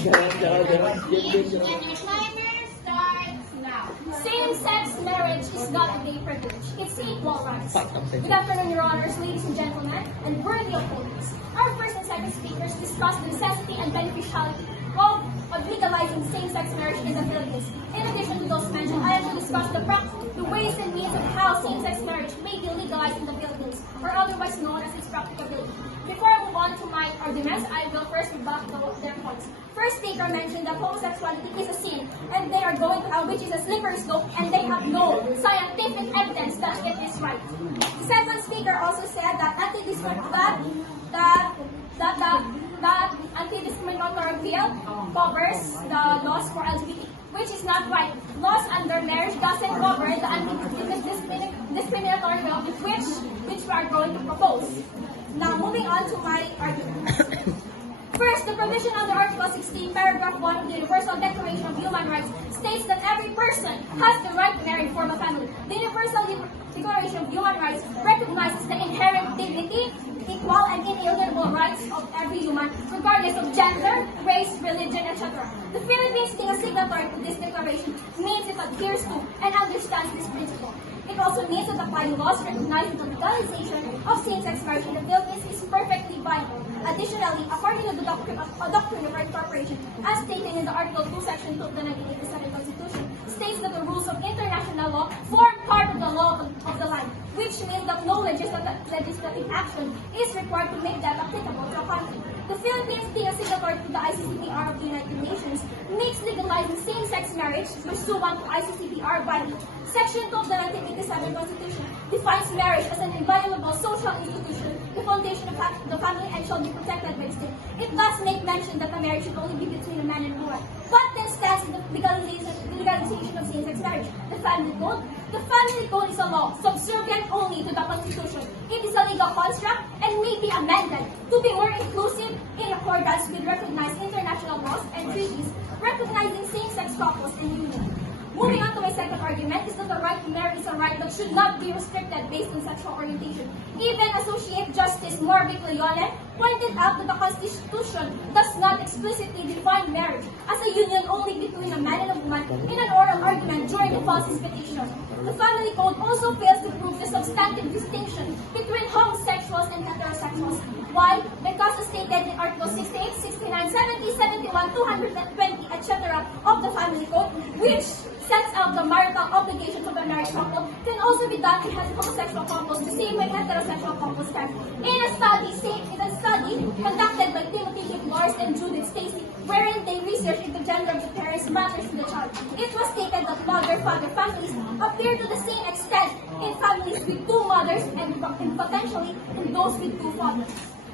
timer starts now. Same-sex marriage is not a gay privilege. It's equal rights. Good afternoon, Your Honors, ladies and gentlemen, and worthy opponents. Our first and second speakers discuss the necessity and beneficiality of legalizing same-sex marriage in the Philippines. In addition to those mentioned, I have to discuss the ways and means of how same-sex marriage may be legalized in the Philippines, or otherwise known as its practicability. Before I move on to my arguments, I will first rebut their points. First speaker mentioned that homosexuality is a sin, and they are going to hell, which is a slippery slope, and they have no scientific evidence that it is right. Second speaker also said that anti-discriminatory bill covers the laws for LGBT, which is not right. Laws under marriage doesn't cover the anti-discriminatory bill which we are going to propose. Now, moving on to my argument. First, the provision under Article 16, Paragraph 1 of the Universal Declaration of Human Rights states that every person has the right to marry and form a family. The Universal Declaration of Human Rights recognizes the inherent dignity, equal and inalienable rights of every human, regardless of gender, race, religion, etc. The Philippines, being a signatory to this declaration, means it adheres to and understands this principle. It also means that applying laws recognizing the legalization of same-sex marriage in the Philippines is perfectly viable. Additionally, according to the doctrine of incorporation, as stated in the Article 2, Section 2 of the 1987 Constitution, states that the rules of international law form part of the law of the land, which means that no legislative action is required to make them applicable to a country. The Philippines, being a signatory to the ICCPR of the United Nations, makes legalizing same-sex marriage pursuant to ICCPR by Section 2 of the 1987 Constitution defines marriage as an inviolable social institution, the foundation of the family, and shall be protected by the state. It does make mention that a marriage should only be between a man and a woman. What then stands in the legalization of same-sex marriage? The Family Code. The Family Code is a law subservient only to the Constitution. It is a legal construct and may be amended to be more inclusive in accordance with recognized international laws and treaties recognizing same-sex couples and unions. Moving on to my second argument is that the right to marry is a right but should not be restricted based on sexual orientation. Even Associate Justice Marvic Loyola pointed out that the Constitution does not explicitly define marriage as a union only between a man and a woman in an oral argument during the false petition. The Family Code also fails to prove the substantive distinction between homosexuals and heterosexuals. Why? Because as stated in Article 68, 69, 70, 71, 220, etc. of the Family Code, which sets out the marital obligations of a married couple, can also be done in homosexual couples the same way heterosexual couples can. In a study conducted by Timothy H. Morris and Judith Stacy, wherein they researched into gender of the parents matters to the child, it was stated that mother-father families appear to the same extent in families with two mothers and potentially in those with two fathers.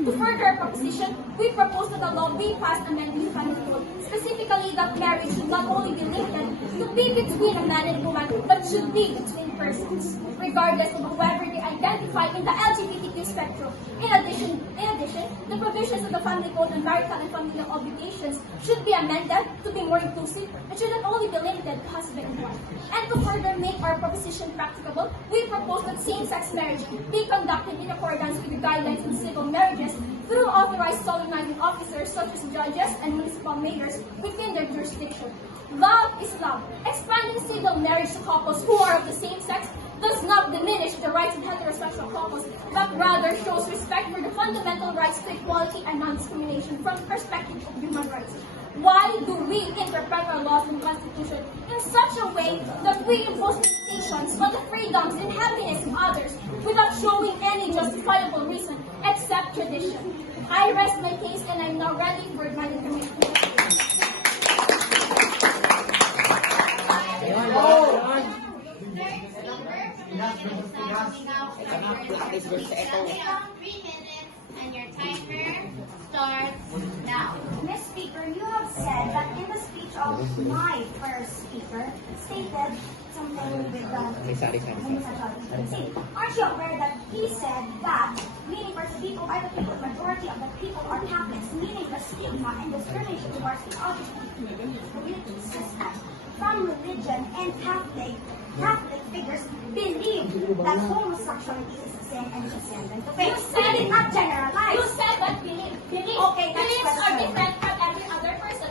To further our proposition, we propose that the law be passed amending the Family Code, specifically that marriage should not only be limited to be between a man and a woman, but should be between persons, regardless of whoever they identify in the LGBTQ spectrum. In addition, the provisions of the Family Code on marital and familial obligations should be amended to be more inclusive and should not only be limited to husband and wife. And to further make our proposition practicable, we propose that same-sex marriage be conducted in accordance with the guidelines in civil marriages through authorized solemnizing officers such as judges and municipal mayors within their jurisdiction. Love is love. Expanding civil marriage to couples who are of the same sex does not diminish the rights of heterosexual couples, but rather shows respect for the fundamental rights to equality and non-discrimination from the perspective of human rights. Why do we interpret our laws and Constitution in such a way that we impose limitations on the freedoms and happiness of others without showing any justifiable reason except tradition? I rest my case and I'm now ready for my information. And your timer starts now. Miss Speaker, you have said that in the speech of my first speaker stated something with homosexuality. Aren't you aware that he said that, meaning for the people by the people, the majority of the people are Catholics, meaning the stigma and discrimination towards the LGBT system from religion and Catholic figures believe that homosexuality is a sin and should send them to faith. You said it, not generalize. You said that beliefs Okay, are different from every other person.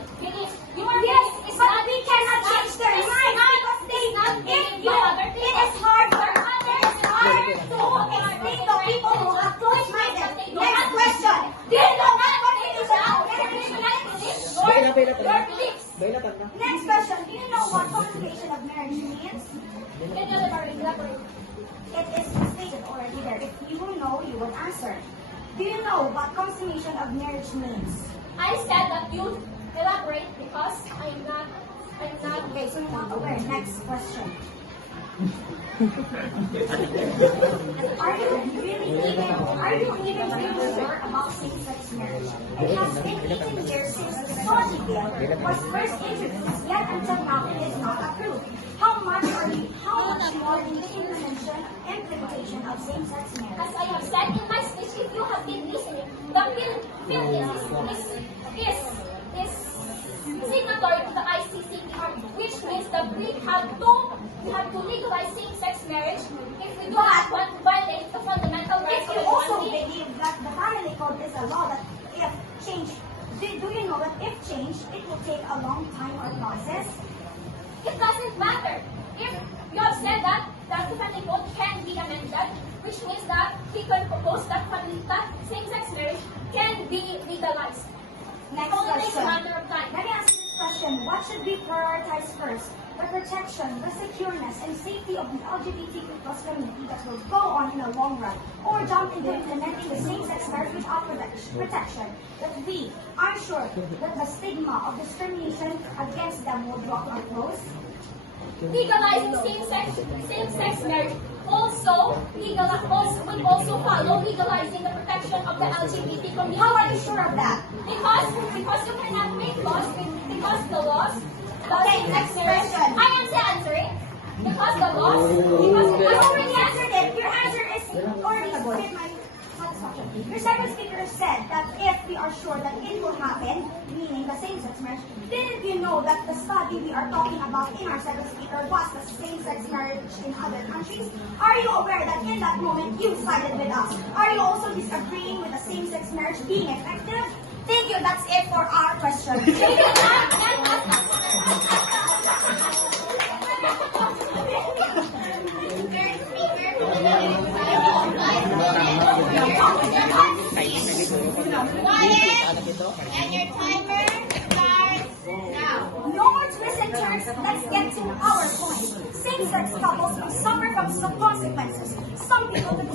your beliefs. Next question. Do you know what consummation of marriage means? Can you elaborate? It is stated already there. If you know, you would answer. Do you know what consummation of marriage means? I said that you elaborate because I'm not. Okay, so you're not aware. Next question. Are you even really sure about same-sex marriage? It has been 18 years since the Saudi bill was first introduced, yet until now it is not approved. How much more in the implementation of same-sex marriage? As I have said in my speech, if you have been listening, the Philippines is signatory to the ICCPR, which means that we have to legalize same-sex marriage if we do not want to violate the fundamental rights If of you the also human being. believe that the family code is a law that if changed, do you know that if changed, it will take a long time or process? It doesn't matter. If you have said that the family code can be amended, which means that he can propose that same-sex marriage can be legalized. Next It only takes a question. matter of time. Let me ask you this question. What should be prioritized first? The protection, the secureness, and safety of the LGBTQ plus community that will go on in the long run, or jump into implementing the same-sex marriage without protection, that we are sure that the stigma of discrimination against them will drop or close? Legalizing same-sex marriage would also follow legalizing the protection of the LGBT community. How are you sure of that? Because you cannot make laws because the laws. Okay, next question. I am answering. Because the laws. Because You already answered it. Your answer is already in my satisfaction. Your second speaker said that if we are sure that it will happen, meaning the same-sex marriage, didn't you know that the study we are talking about in our second speaker was the same-sex marriage in other countries? Are you aware that in that moment you sided with us? Are you also disagreeing with the same-sex marriage being effective? Thank you. That's it for our question. And your timer starts now. No more twists and turns. Let's get to our point. Same-sex couples may suffer from some consequences. Some people will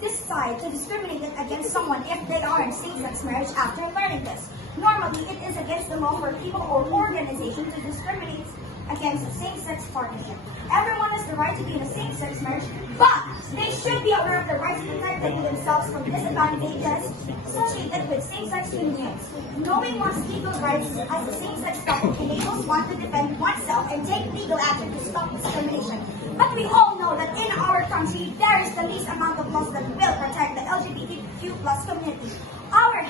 decide to discriminate against someone if they are in same-sex marriage after learning this. Normally, it is against the law for people or organizations to discriminate against the same-sex partnership. Everyone has the right to be in a same-sex marriage, but they should be aware of the right to protect themselves from disadvantages associated with same-sex unions. Knowing one's legal rights as a same-sex couple enables one to defend oneself and take legal action to stop discrimination. But we all know that in our country, there is the least amount of laws that will protect the LGBTQ plus community. Our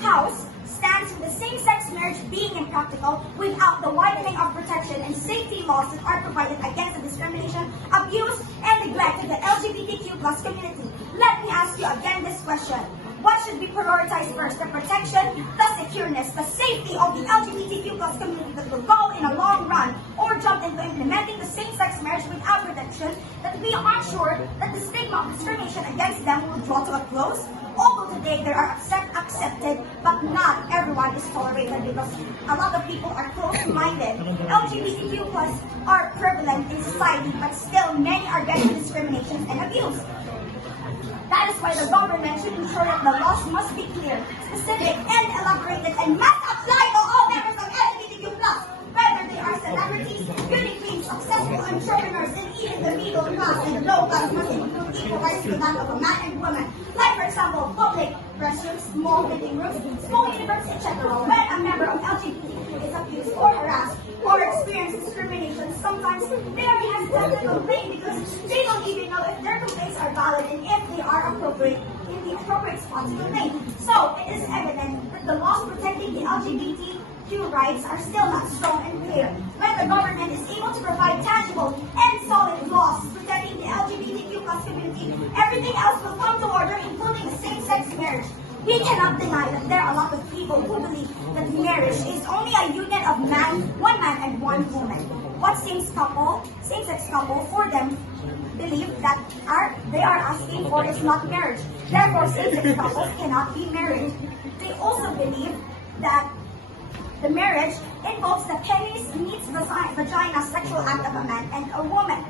House stands with the same-sex marriage being impractical without the widening of protection and safety laws that are provided against the discrimination, abuse, and neglect of the LGBTQ plus community. Let me ask you again this question. What should be prioritized first? The protection, the secureness, the safety of the LGBTQ plus community that will go in a long run, or jump into implementing the same-sex marriage without protection that we are sure that the stigma of discrimination against them will draw to a close? Although today they are accepted, but not everyone is tolerated because a lot of people are close-minded. LGBTQ plus are prevalent in society, but still many are getting discrimination and abuse. That is why the government should ensure that the laws must be clear, specific, and elaborated, and must apply to all members of LGBTQ+, whether they are celebrities, beauty queens, successful entrepreneurs, and even the middle class and low class must include equal rights to that of a man and woman. Like, for example, public restrooms, small meeting rooms, small universe, etc. When a member of LGBTQ is abused or harassed or experiences discrimination, sometimes they are hesitant to complain because they don't even know if their complaints are valid and if they are appropriate in the appropriate spot to complain. So it is evident that the laws protecting the LGBTQ rights are still not strong and clear. When the government is able to provide tangible and solid laws protecting the LGBTQ plus community, everything else will come to order, including same-sex marriage. We cannot deny that there are a lot of people who believe that marriage is only a union of one man and one woman. What same-sex couple for them believe that they are asking for is not marriage. Therefore, same-sex couples cannot be married. They also believe that The marriage involves the penis meets vagina sexual act of a man and a woman.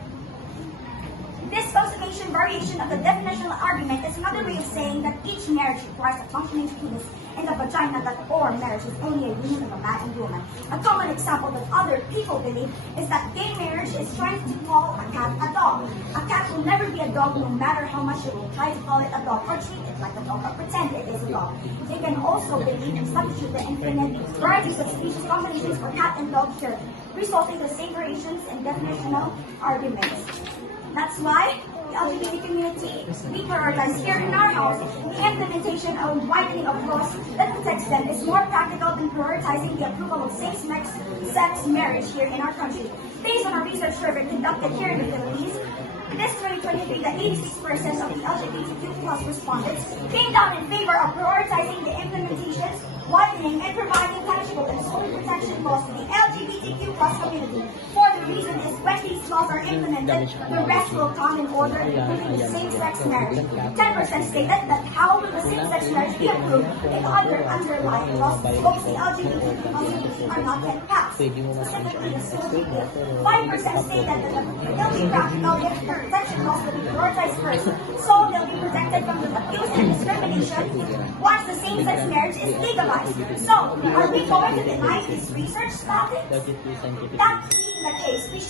This consummation variation of the definitional argument is another way of saying that each marriage requires a functioning penis and a vagina, that or marriage is only a union of a man and woman. A common example that other people believe is that gay marriage is trying to call a cat a dog. A cat will never be a dog no matter how much you will try to call it a dog or treat it like a dog or pretend it is a dog. They can also believe and substitute the infinite varieties of species combinations for cat and dog here, resulting in the same variations in definitional arguments. That's why the LGBT community, we prioritize here in our house the implementation of widening of laws that protects them is more practical than prioritizing the approval of same-sex marriage here in our country. Based on our research survey conducted here in the Philippines, this 2023, the 86% of the LGBTQ+ respondents came down in favor of prioritizing the implementations, widening, and providing tangible and social protection laws to the LGBTQ+ community. For the reason is when these laws are implemented, the rest will come in order, including the same-sex marriage. 10% stated that how will the same-sex marriage be approved if other underlying laws focused the LGBTQ community are not yet passed. Specifically, the civil bill. 5% stated that they'll be practical if protection laws will be prioritized first, so they'll be protected from the abuse and discrimination once the same-sex marriage is legalized. So, are we going to deny this research topic? That being the case, we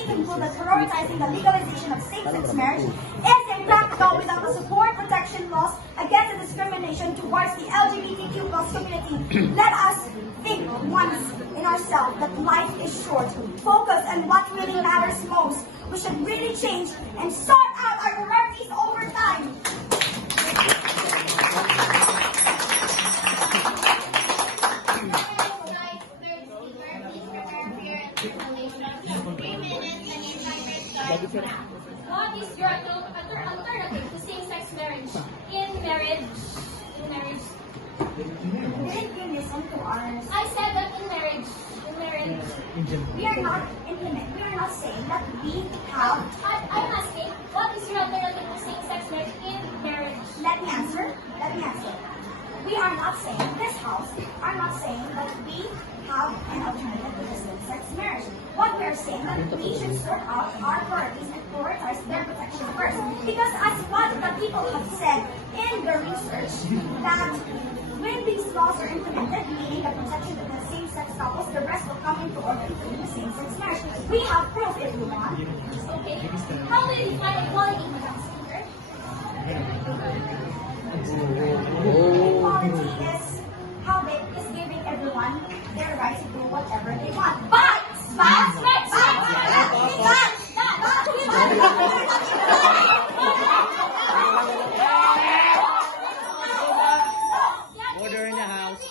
conclude that prioritizing the legalization of same-sex marriage is impractical without the support protection laws against the discrimination towards the LGBTQ+ community. Let us think once in ourselves that life is short. Focus on what really matters most. We should really change and sort out our hierarchies over time. What is your alternative to same-sex marriage? In marriage. Didn't you listen to ours? I said that in marriage. We are not saying that we have. I'm asking, what is your alternative to same-sex marriage in marriage? Let me answer. We are not saying, this house are not saying that we have an alternative to the same-sex marriage. What we are saying that we should sort out our priorities and prioritize their protection first. Because as what the people have said in the research, that when these laws are implemented, meaning the protection of the same-sex couples, the rest will come into order including the same-sex marriage. We have proof if you want. Okay. How do you define equality, Madam Speaker? Equality is how it is giving everyone their right to do whatever they want. But Order in the house.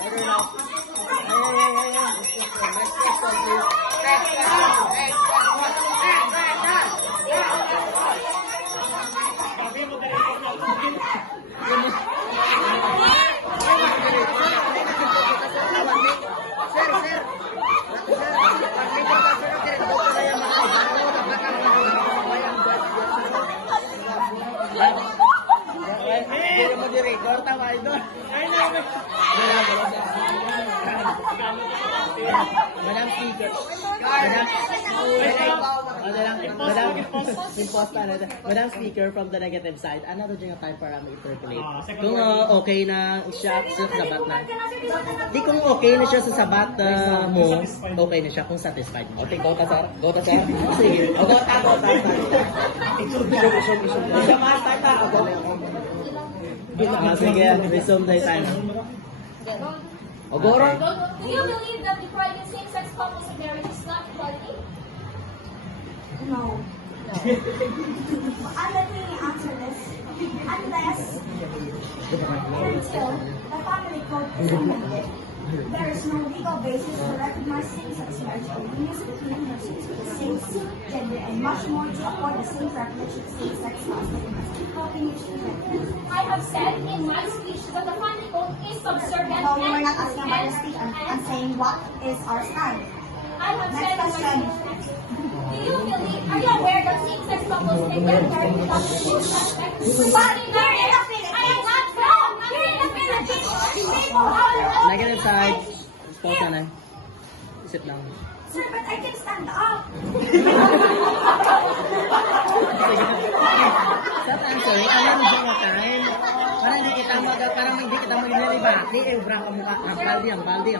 Order in the house. Hindi mo director, tama ito. Madam Speaker. Madam Speaker, from the negative side, ano to yung time para ma-interpolate? Kung okay na siya sa sabat na. Di kung okay na siya sa sabat mo, okay na siya kung satisfied mo. Okay, go ta sir. Sige. Go ta. Siya ma-start na ako. Sige, resume the time. Ogoro. Do you believe that equality in same-sex couples in marriage is not equality? no. Let me answer this. Unless and until the family code is amended, there is no legal basis to recognize same-sex marriage or unions between persons with the same gender, and much more to afford the same privilege with same-sex spouses. How can you choose that? I have said in my speech that the family code is subservient No, you were not asking about the speech. I'm saying what is our stand. I have Next said in my question. speech. Do you believe, are you aware that same-sex couples can get married without the same aspect? But you're in the Philippines. I am not from. You're in the Philippines. Negative side. Pause ka na. Isip lang. Sir, but I can stand up. Stop answering. Alam mo yung time. Parang hindi kita mag-nilibati. Eh, ubra ka mukha. Ang baldi.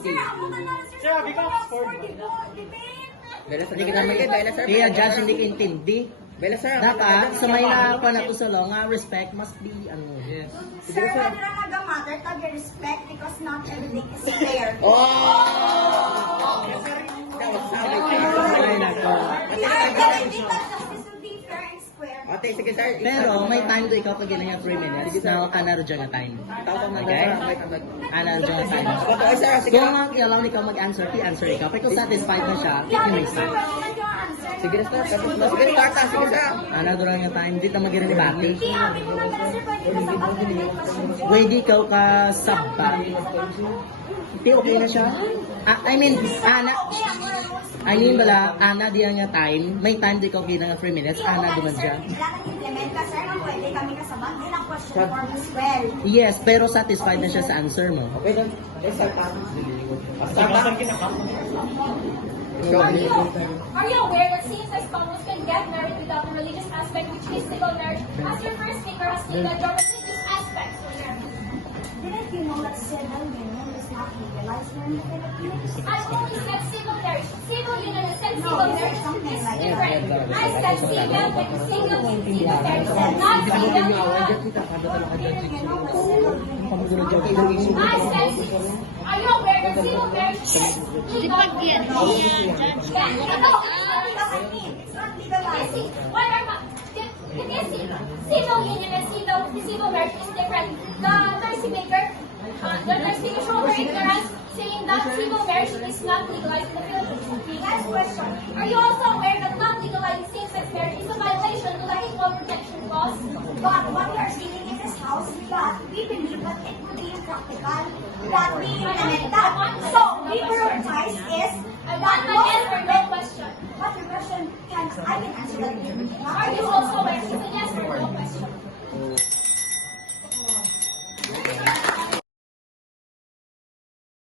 Sir, ako na lang, sir. Sir, because for Hindi kita mag-nilibati. Kaya judge hindi ka intindi. Dapat, sa may na pa na to sa law, nga respect must be, ano. Sir, whether ang nag-matter, tag-respect because not everything is fair. Ay, nako. Hindi ka justice will be fair and square. Pero may time to ikaw pag ginaya 3 minutes. Now, another dyan na time. Okay? Another dyan na time. Kung mag-allow ikaw mag-answer, answer ikaw. Pag satisfied na siya, pick yung next time. Sige na, sir. Another lang yung time. Hindi na mag-nilibati. Sabi ko lang, sir, pwede ka sa pag-question. Pwede ikaw ka sabba. Hindi, okay na siya? Ana, di nga time. May time di ikaw ginang 3 minutes. Ana, duman siya. Kailangan implement ka, sir. Kung pwede kami kasabang din ang question form as well. Yes, pero satisfied na siya sa answer mo. Are you aware that same-sex couples can get married without the religious aspect, which is civil marriage? As your first speaker has stated, your religious aspects of marriage. Didn't you know that civil union is not legalized here in the Philippines? I only said civil marriage. Civil union and said civil No, marriage something is like different. I said civil marriage, civil marriage, not civil union. Didn't you know that civil union I said, are you aware that civil marriage is legal? Then, doesn't mean it's not legalized? What are civil union and civil marriage is different. The Mercy Baker showed her ignorance, saying that civil marriage is not legalized in the Philippines. Last question. Are you also aware that not legalizing same-sex marriage is a violation to the Equal Protection Clause? But what we are seeing in this house is that we believe that it will be impractical, that we implement that. So, we prioritize is I want an yes or no question. But your question, I can answer that. Are you also aware it's a yes or no question?